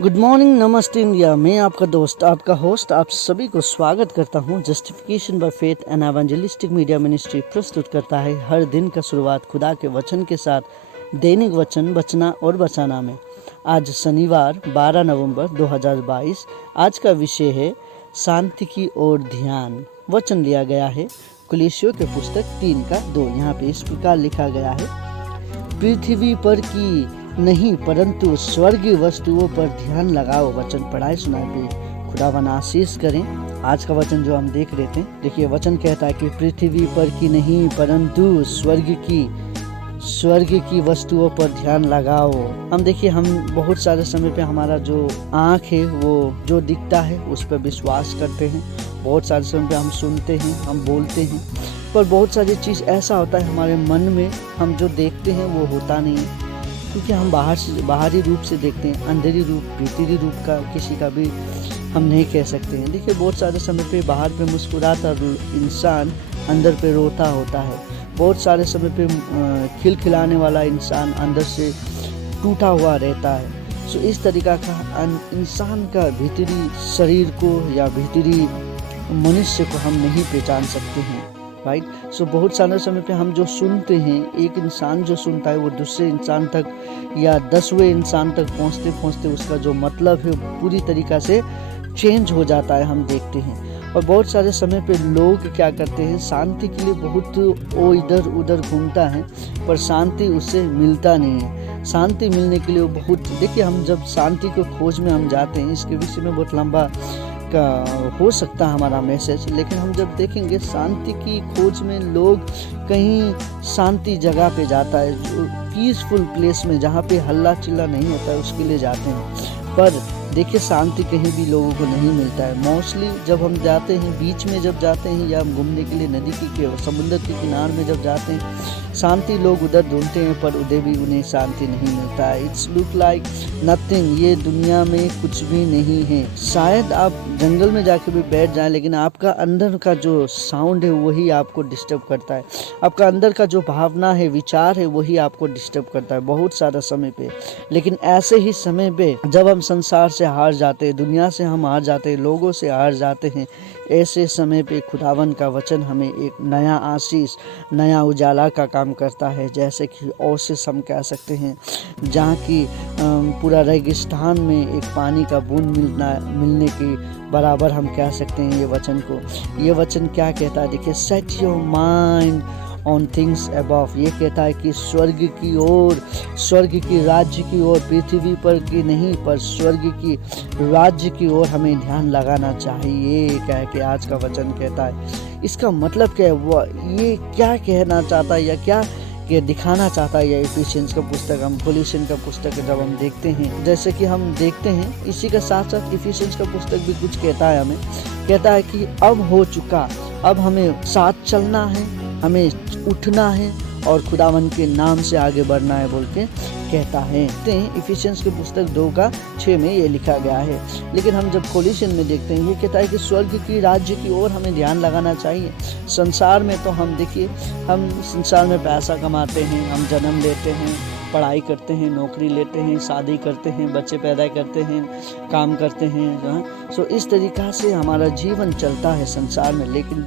Good morning, नमस्ते India. मैं आपका दोस्त, आपका होस्ट, आप सभी को स्वागत करता हूं। Justification by faith and evangelistic media ministry प्रस्तुत करता है हर दिन का शुरुआत खुदा के वचन के साथ, दैनिक वचन बचना और बचाना में। आज शनिवार 12 नवंबर 2022। आज का विषय है शांति की ओर ध्यान। वचन लिया गया है कुलैसियों के पुस्तक 3:2। यहाँ पे इस प्रकार लिखा गया है, पृथ्वी पर की नहीं परंतु स्वर्गीय वस्तुओं पर ध्यान लगाओ। वचन पढ़ाए सुनाए पे खुदावन आशीष करें। आज का वचन जो हम देख रहे थे, देखिए वचन कहता है कि पृथ्वी पर की नहीं परंतु स्वर्ग की वस्तुओं पर ध्यान लगाओ। हम देखिए, हम बहुत सारे समय पे हमारा जो आँख है वो जो दिखता है उस पर विश्वास करते हैं। बहुत सारे समय पे हम सुनते हैं, हम बोलते हैं, पर बहुत सारी चीज़ ऐसा होता है हमारे मन में, हम जो देखते हैं वो होता नहीं है, क्योंकि हम बाहरी रूप से देखते हैं। अंदरी रूप, भीतरी रूप का किसी का भी हम नहीं कह सकते हैं। देखिए, बहुत सारे समय पे बाहर पे मुस्कुराता इंसान अंदर पे रोता होता है। बहुत सारे समय पे खिलखिलाने वाला इंसान अंदर से टूटा हुआ रहता है। सो इस तरीका का इंसान का भीतरी शरीर को या भीतरी मनुष्य को हम नहीं पहचान सकते हैं, राइट। सो बहुत सारे समय पे हम जो सुनते हैं, एक इंसान जो सुनता है वो दूसरे इंसान तक या 10वें इंसान तक पहुंचते पहुंचते उसका जो मतलब है पूरी तरीक़ा से चेंज हो जाता है, हम देखते हैं। और बहुत सारे समय पे लोग क्या करते हैं, शांति के लिए बहुत वो इधर उधर घूमता है, पर शांति उससे मिलता नहीं है। शांति मिलने के लिए वो बहुत, देखिए हम जब शांति को खोज में हम जाते हैं, इसके विषय में बहुत लंबा का हो सकता है हमारा मैसेज, लेकिन हम जब देखेंगे शांति की खोज में लोग कहीं शांति जगह पे जाता है, जो पीसफुल प्लेस में जहाँ पे हल्ला चिल्ला नहीं होता है उसके लिए जाते हैं। पर देखिए, शांति कहीं भी लोगों को नहीं मिलता है। मोस्टली जब हम जाते हैं, बीच में जब जाते हैं या हम घूमने के लिए नदी के समुद्र के किनारे में जब जाते हैं, शांति लोग उधर ढूंढते हैं, पर उधर भी उन्हें शांति नहीं मिलता है। इट्स लुक लाइक नथिंग, ये दुनिया में कुछ भी नहीं है। शायद आप जंगल में जाके भी बैठ जाएं, लेकिन आपका अंदर का जो साउंड है वही आपको डिस्टर्ब करता है। आपका अंदर का जो भावना है, विचार है, वही आपको डिस्टर्ब करता है बहुत सारा समय पे। लेकिन ऐसे ही समय पे जब हम संसार से हार जाते हैं, दुनिया से हम हार जाते हैं, लोगों से हार जाते हैं, ऐसे समय पे खुदावन का वचन हमें एक नया आशीष, नया उजाला का काम करता है। जैसे कि ओसिस हम कह सकते हैं, जहाँ की पूरा रेगिस्तान में एक पानी का बूंद मिलने की बराबर हम कह सकते हैं ये वचन को। ये वचन क्या कहता है, देखिए, set your mind on things above. ये कहता है कि स्वर्ग की ओर, स्वर्ग की राज्य की ओर, पृथ्वी पर की नहीं पर स्वर्ग की राज्य की ओर हमें ध्यान लगाना चाहिए, कह के आज का वचन कहता है। इसका मतलब क्या है, वो ये क्या कहना चाहता है या क्या ये दिखाना चाहता है। ये इफिशियंस का पुस्तक, हम कुलैसियों का पुस्तक जब हम देखते हैं, जैसे कि हम देखते हैं, इसी के साथ साथ इफिशियंस का पुस्तक भी कुछ कहता है हमें, कहता है कि अब हो चुका, अब हमें साथ चलना है, हमें उठना है और खुदावन के नाम से आगे बढ़ना है बोल के कहता है। इफिशियंस की पुस्तक 2:6 में ये लिखा गया है। लेकिन हम जब कुलैसियों में देखते हैं, ये कहता है कि स्वर्ग की राज्य की ओर हमें ध्यान लगाना चाहिए। संसार में तो हम देखिए, हम संसार में पैसा कमाते हैं, हम जन्म लेते हैं, पढ़ाई करते हैं, नौकरी लेते हैं, शादी करते हैं, बच्चे पैदा करते हैं, काम करते हैं। सो इस तरीक़ा से हमारा जीवन चलता है संसार में। लेकिन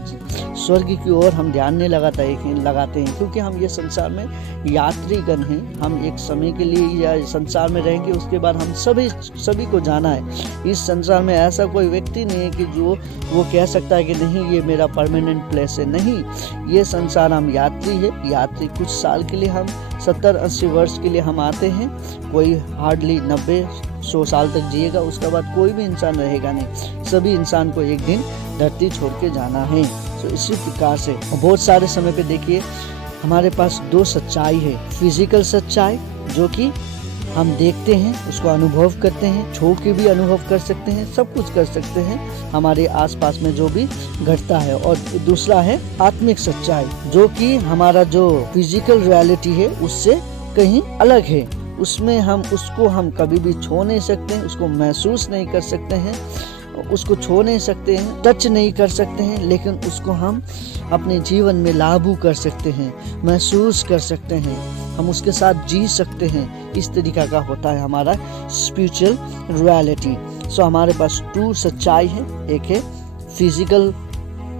स्वर्ग की ओर हम ध्यान नहीं लगाते हैं, क्योंकि हम ये संसार में यात्रीगण हैं। हम एक समय के लिए या संसार में रहेंगे, उसके बाद हम सभी को जाना है। इस संसार में ऐसा कोई व्यक्ति नहीं है कि जो वो कह सकता है कि नहीं ये मेरा परमानेंट प्लेस है। नहीं, ये संसार हम यात्री है। यात्री कुछ साल के लिए, हम 70-80 वर्ष के लिए हम आते हैं। कोई हार्डली 90-100 साल तक जिएगा, उसके बाद कोई भी इंसान रहेगा नहीं। सभी इंसान को एक दिन धरती छोड़ के जाना है। तो इसी प्रकार से बहुत सारे समय पे देखिए, हमारे पास 2 सच्चाई है। फिजिकल सच्चाई जो कि हम देखते हैं, उसको अनुभव करते हैं, छू के भी अनुभव कर सकते हैं, सब कुछ कर सकते हैं हमारे आसपास में जो भी घटता है। और दूसरा है आत्मिक सच्चाई, जो कि हमारा जो फिजिकल रियलिटी है उससे कहीं अलग है। उसमें उसको हम कभी भी छू नहीं सकते हैं, उसको महसूस नहीं कर सकते हैं, उसको छू नहीं सकते हैं, टच नहीं कर सकते हैं, लेकिन उसको हम अपने जीवन में लागू कर सकते हैं, महसूस कर सकते हैं। हम उसके साथ जी सकते हैं। इस तरीका का होता है हमारा स्पिरिचुअल रियलिटी। सो हमारे पास 2 सच्चाई है, एक है फिजिकल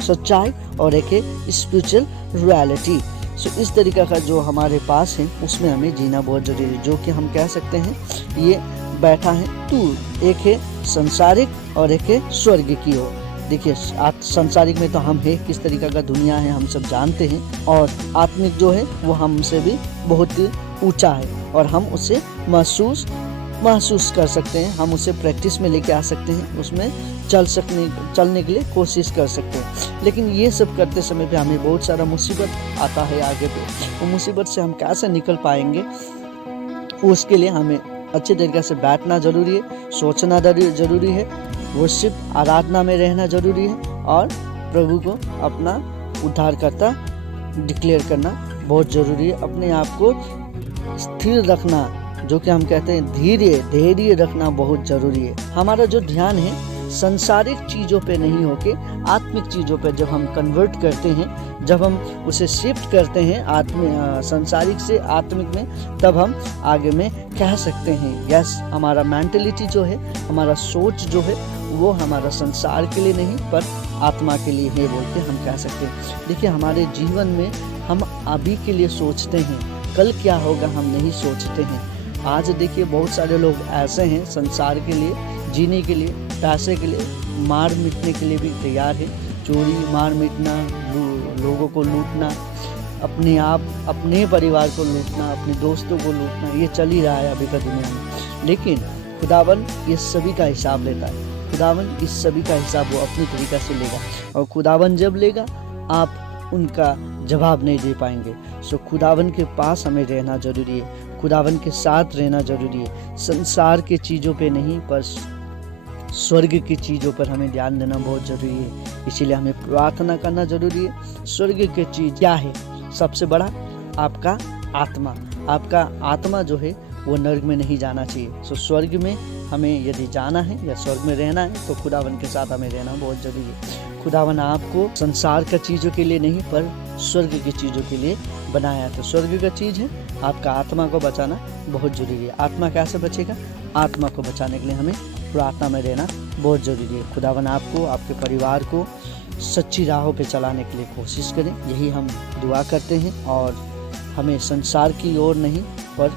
सच्चाई और एक है स्पिरिचुअल रियलिटी। सो इस तरीका का जो हमारे पास है उसमें हमें जीना बहुत जरूरी है। जो कि हम कह सकते हैं ये बैठा है टूल, एक है संसारिक और एक है स्वर्ग की ओर। देखिए संसारिक में तो हम है, किस तरीका का दुनिया है हम सब जानते हैं, और आत्मिक जो है वो हमसे भी बहुत ऊंचा है और हम उसे महसूस कर सकते हैं, हम उसे प्रैक्टिस में लेके आ सकते हैं, उसमें चलने के लिए कोशिश कर सकते हैं। लेकिन ये सब करते समय पे हमें बहुत सारा मुसीबत आता है आगे पे। वो मुसीबत से हम कैसे निकल पाएंगे, उसके लिए हमें अच्छे तरीके से बैठना जरूरी है, सोचना जरूरी है, वर्शिप आराधना में रहना जरूरी है और प्रभु को अपना उद्धारकर्ता डिक्लेयर करना बहुत जरूरी है। अपने आप को स्थिर रखना, जो कि हम कहते हैं धैर्य रखना बहुत जरूरी है। हमारा जो ध्यान है संसारिक चीज़ों पे नहीं होके आत्मिक चीज़ों पे जब हम कन्वर्ट करते हैं, जब हम उसे शिफ्ट करते हैं संसारिक से आत्मिक में, तब हम आगे में कह सकते हैं यस, हमारा मेंटलिटी जो है, हमारा सोच जो है वो हमारा संसार के लिए नहीं पर आत्मा के लिए है बोल के हम कह सकते हैं। देखिए हमारे जीवन में हम अभी के लिए सोचते हैं, कल क्या होगा हम नहीं सोचते हैं। आज देखिए बहुत सारे लोग ऐसे हैं संसार के लिए, जीने के लिए, पैसे के लिए मार मिटने के लिए भी तैयार है। चोरी, मार मिटना, लोगों को लूटना, अपने परिवार को लूटना, अपने दोस्तों को लूटना, ये चल ही रहा है अभी का दुनिया में। लेकिन खुदावन ये सभी का हिसाब लेता है। खुदावन इस सभी का हिसाब वो अपनी तरीका से लेगा और खुदावन जब लेगा आप उनका जवाब नहीं दे पाएंगे। सो खुदावन के पास हमें रहना जरूरी है, खुदावन के साथ रहना जरूरी है। संसार के चीज़ों पे नहीं पर स्वर्ग की चीज़ों पर हमें ध्यान देना बहुत जरूरी है। इसीलिए हमें प्रार्थना करना जरूरी है। स्वर्ग की चीज़ क्या है? सबसे बड़ा आपका आत्मा। आपका आत्मा जो है वो नर्क में नहीं जाना चाहिए। सो स्वर्ग में हमें यदि जाना है या स्वर्ग में रहना है तो खुदावन के साथ हमें रहना बहुत जरूरी है। खुदावन आपको संसार का चीज़ों के लिए नहीं पर स्वर्ग की चीज़ों के लिए बनाया। तो स्वर्ग का चीज़ है आपका आत्मा को बचाना बहुत जरूरी है। आत्मा कैसे बचेगा? आत्मा को बचाने के लिए हमें प्रार्थना में रहना बहुत ज़रूरी है। खुदावन आपको, आपके परिवार को सच्ची राहों पे चलाने के लिए कोशिश करें, यही हम दुआ करते हैं। और हमें संसार की ओर नहीं पर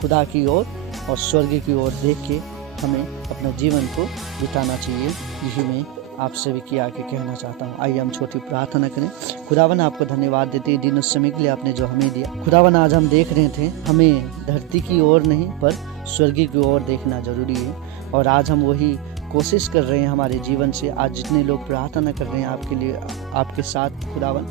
खुदा की ओर और स्वर्ग की ओर देख के हमें अपने जीवन को बिताना चाहिए। यही मैं आप सभी की आगे कहना चाहता हूँ। आइए हम छोटी प्रार्थना करें। खुदावन आपको धन्यवाद देते हैं दिन उस समय के लिए आपने जो हमें दिया। खुदावन आज हम देख रहे थे हमें धरती की ओर नहीं पर स्वर्ग की ओर देखना जरूरी है और आज हम वही कोशिश कर रहे हैं हमारे जीवन से। आज जितने लोग प्रार्थना कर रहे हैं आपके लिए, आपके साथ खुदावन,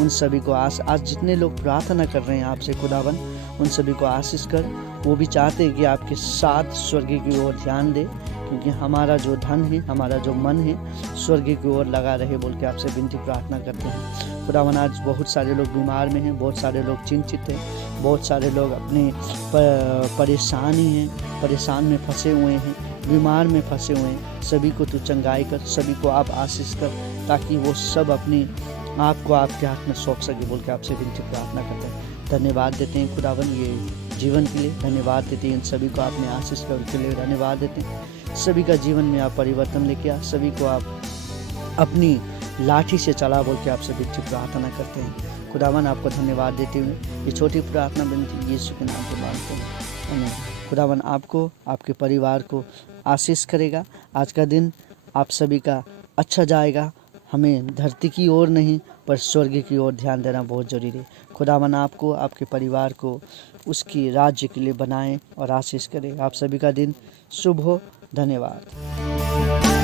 उन सभी को आज जितने लोग प्रार्थना कर रहे हैं आपसे खुदावन, उन सभी को आशीष कर। वो भी चाहते हैं कि आपके साथ स्वर्ग की ओर ध्यान दे, क्योंकि हमारा जो धन है, हमारा जो मन है स्वर्ग की ओर लगा रहे बोल के आपसे विनती प्रार्थना करते हैं। खुदावन आज बहुत सारे लोग बीमार में हैं, बहुत सारे लोग चिंतित हैं, बहुत सारे लोग अपने परेशान में फंसे हुए हैं, बीमार में फंसे हुए हैं। सभी को तू चंगाई कर, सभी को आप आशीष कर, ताकि वो सब अपने आप को आपके हाथ में सौंप सके बोल के आपसे विनती प्रार्थना करते हैं। धन्यवाद देते हैं खुदावन ये जीवन के लिए, धन्यवाद देते हैं इन सभी को आपने आशीष कर के लिए, धन्यवाद देते हैं सभी का जीवन में आप परिवर्तन लेके आ, सभी को आप अपनी लाठी से चला बोल के आपसे विनती प्रार्थना करते हैं। खुदावन आपको धन्यवाद देते हुए ये छोटी प्रार्थना विनती यीशु के नाम से मांगते हैं, आमीन। खुदावन आपको, आपके परिवार को आशीष करेगा। आज का दिन आप सभी का अच्छा जाएगा। हमें धरती की ओर नहीं पर स्वर्ग की ओर ध्यान देना बहुत जरूरी है। खुदावन आपको, आपके परिवार को उसकी राज्य के लिए बनाए और आशीष करे। आप सभी का दिन शुभ हो। धन्यवाद।